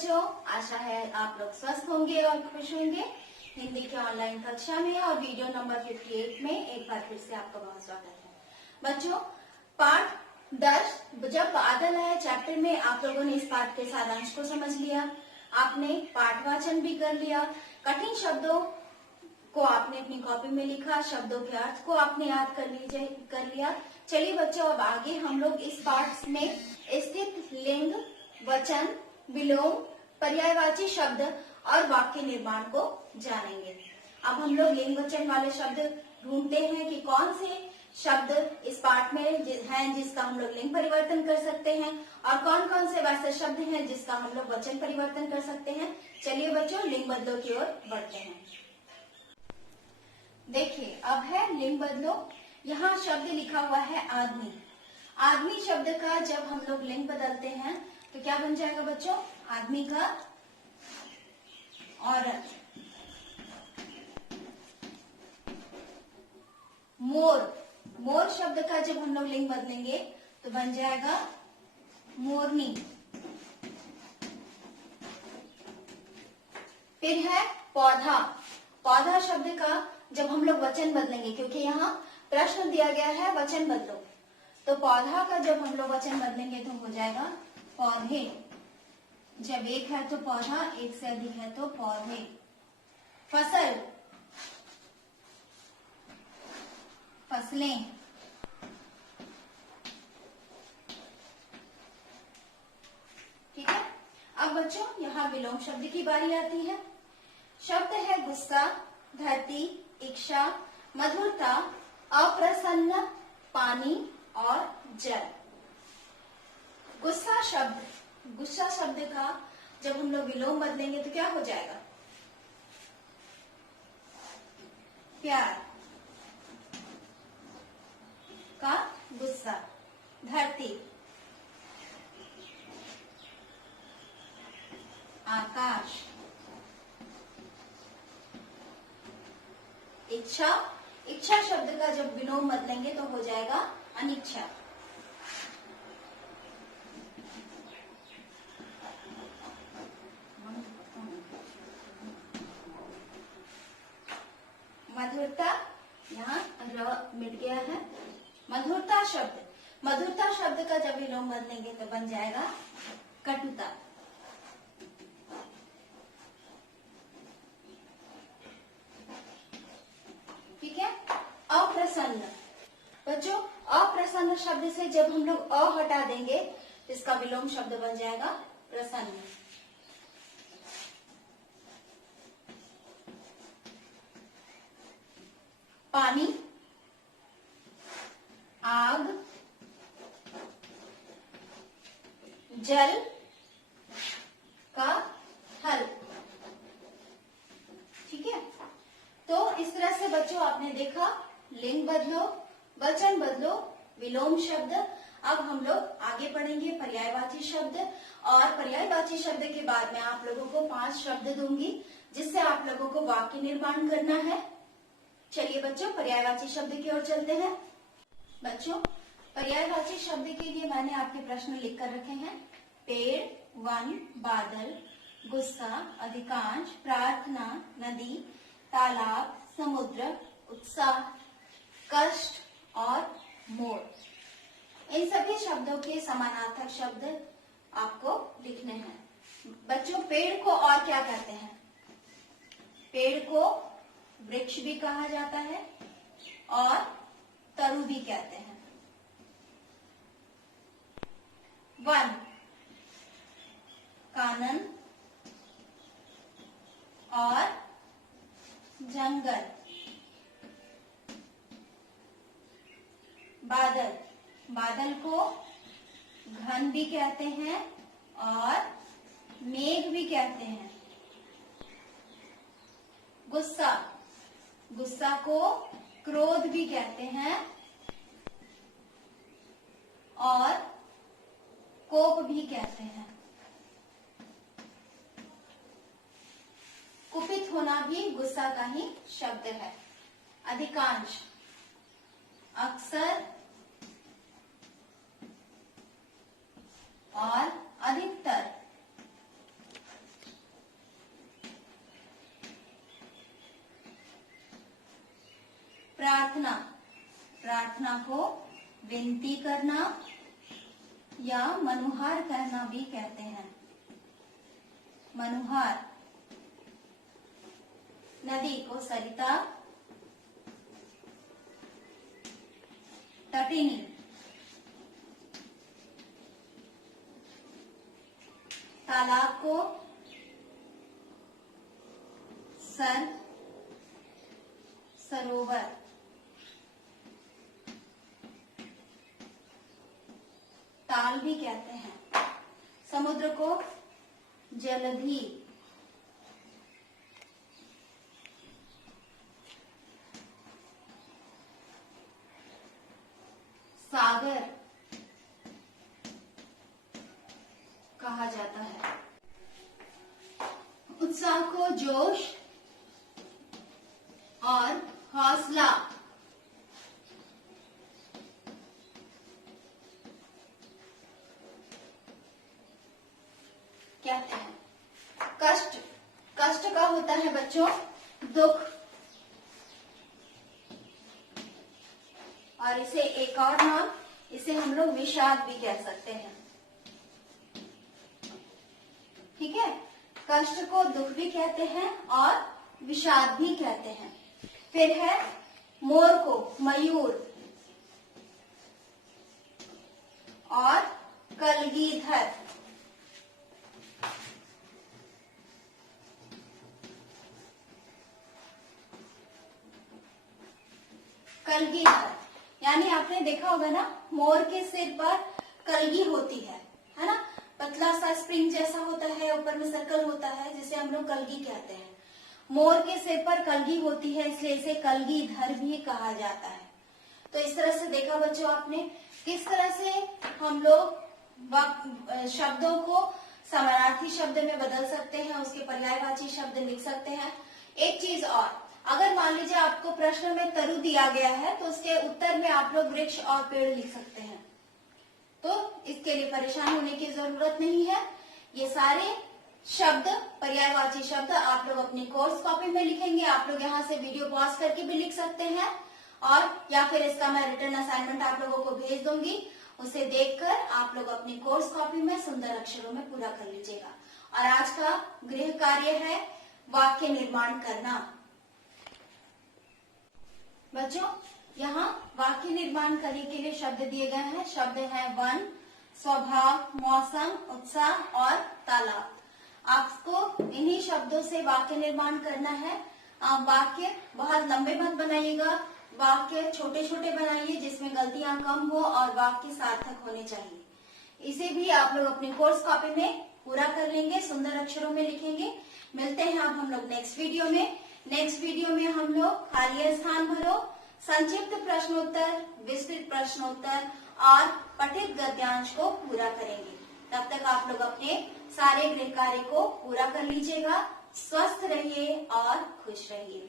बच्चों, आशा है आप लोग स्वस्थ होंगे और खुश होंगे। हिंदी के ऑनलाइन कक्षा में और वीडियो नंबर 58 में एक बार फिर से आपका बहुत स्वागत है। बच्चों, पाठ 10 जब बादल है चैप्टर में आप लोगों ने इस पाठ के सारांश को समझ लिया, आपने पाठ वाचन भी कर लिया, कठिन शब्दों को आपने अपनी कॉपी में लिखा, शब्दों के अर्थ को आपने याद कर लिया। चलिए बच्चों, अब आगे हम लोग इस पाठ में स्थित लिंग, वचन, विलोम, पर्यायवाची शब्द और वाक्य निर्माण को जानेंगे। अब हम लोग लिंग वचन वाले शब्द ढूंढते हैं कि कौन से शब्द इस पाठ में हैं जिसका हम लोग लिंग परिवर्तन कर सकते हैं और कौन कौन से वैसे शब्द हैं जिसका हम लोग वचन परिवर्तन कर सकते हैं। चलिए बच्चों, लिंग बदलो की ओर बढ़ते हैं। देखिए, अब है लिंग बदलो। यहाँ शब्द लिखा हुआ है आदमी। आदमी शब्द का जब हम लोग लिंग बदलते हैं तो क्या बन जाएगा बच्चों? आदमी का औरत। मोर, मोर शब्द का जब हम लोग लिंग बदलेंगे तो बन जाएगा मोरनी। फिर है पौधा। पौधा शब्द का जब हम लोग वचन बदलेंगे, क्योंकि यहाँ प्रश्न दिया गया है वचन बदलो, तो पौधा का जब हम लोग वचन बदलेंगे तो हो जाएगा पौधे। जब एक है तो पौधा, एक से अधिक है तो पौधे। फसल, फसलें। ठीक है। अब बच्चों, यहाँ विलोम शब्द की बारी आती है। शब्द है गुस्सा, धरती, इच्छा, मधुरता, अप्रसन्न, पानी और जल। गुस्सा शब्द का जब हम लोग विलोम बदलेंगे तो क्या हो जाएगा? प्यार का गुस्सा। धरती, आकाश। इच्छा शब्द का जब विलोम बदलेंगे तो हो जाएगा अनिच्छा। मधुरता, यहाँ र मिट गया है। मधुरता शब्द का जब विलोम बदलेंगे तो बन जाएगा कटुता। ठीक है। अप्रसन्न बच्चों, अप्रसन्न शब्द से जब हम लोग अ हटा देंगे तो इसका विलोम शब्द बन जाएगा प्रसन्न। पानी, आग, जल का हल। ठीक है। तो इस तरह से बच्चों आपने देखा लिंग बदलो, वचन बदलो, विलोम शब्द। अब हम लोग आगे पढ़ेंगे पर्यायवाची शब्द, और पर्यायवाची शब्द के बाद में आप लोगों को 5 शब्द दूंगी जिससे आप लोगों को वाक्य निर्माण करना है। चलिए बच्चों, पर्यायवाची शब्द की ओर चलते हैं। बच्चों, पर्यायवाची शब्द के लिए मैंने आपके प्रश्न लिख कर रखे हैं। पेड़, वन, बादल, गुस्सा, अधिकांश, प्रार्थना, नदी, तालाब, समुद्र, उत्साह, कष्ट और मोर। इन सभी शब्दों के समानार्थक शब्द आपको लिखने हैं। बच्चों, पेड़ को और क्या कहते हैं? पेड़ को वृक्ष भी कहा जाता है और तरु भी कहते हैं। वन, कानन और जंगल। बादल को घन भी कहते हैं और मेघ भी कहते हैं। गुस्सा को क्रोध भी कहते हैं और कोप भी कहते हैं। कुपित होना भी गुस्सा का ही शब्द है। अधिकांश, अक्सर और अधिकतर। प्रार्थना को विनती करना या मनुहार करना भी कहते हैं। मनुहार। नदी को सरिता, तटिनी, तालाब को सरोवर, ताल भी कहते हैं। समुद्र को जलधि, सागर कहा जाता है। उत्साह को जोश और हौसला कहते हैं। कष्ट, कष्ट का होता है बच्चों दुख, और इसे एक और नाम, इसे हम लोग विषाद भी कह सकते हैं। ठीक है, कष्ट को दुख भी कहते हैं और विषाद भी कहते हैं। फिर है मोर को मयूर और कलगीधर। कलगीधर यानी आपने देखा होगा ना, मोर के सिर पर कलगी होती है ना, पतला सा स्प्रिंग जैसा होता है, ऊपर में सर्कल होता है, जिसे हम लोग कलगी कहते हैं। मोर के सिर पर कलगी होती है, इसलिए इसे कलगीधर भी कहा जाता है। तो इस तरह से देखा बच्चों आपने किस तरह से हम लोग शब्दों को समानार्थी शब्द में बदल सकते हैं, उसके पर्यायवाची शब्द लिख सकते हैं। एक चीज और, अगर मान लीजिए आपको प्रश्न में तरु दिया गया है तो उसके उत्तर में आप लोग वृक्ष और पेड़ लिख सकते हैं, तो इसके लिए परेशान होने की जरूरत नहीं है। ये सारे शब्द, पर्यायवाची शब्द आप लोग अपनी कोर्स कॉपी में लिखेंगे। आप लोग यहाँ से वीडियो पॉज करके भी लिख सकते हैं, और या फिर इसका मैं रिटर्न असाइनमेंट आप लोगों को भेज दूंगी, उसे देखकर आप लोग अपनी कोर्स कॉपी में सुंदर अक्षरों में पूरा कर लीजिएगा। और आज का गृह कार्य है वाक्य निर्माण करना। बच्चों यहाँ वाक्य निर्माण करने के लिए शब्द दिए गए हैं। शब्द है वन, स्वभाव, मौसम, उत्साह और तालाब। आपको इन्हीं शब्दों से वाक्य निर्माण करना है। आप वाक्य बहुत लंबे मत बनाइएगा, वाक्य छोटे छोटे बनाइए जिसमें गलतियां कम हो और वाक्य सार्थक होने चाहिए। इसे भी आप लोग अपनी कोर्स कॉपी में पूरा कर लेंगे, सुंदर अक्षरों में लिखेंगे। मिलते हैं अब हम लोग नेक्स्ट वीडियो में। नेक्स्ट वीडियो में हम लोग खाली स्थान भरो, संक्षिप्त प्रश्नोत्तर, विस्तृत प्रश्नोत्तर और पठित गद्यांश को पूरा करेंगे। तब तक आप लोग अपने सारे गृह कार्य को पूरा कर लीजिएगा। स्वस्थ रहिए और खुश रहिए।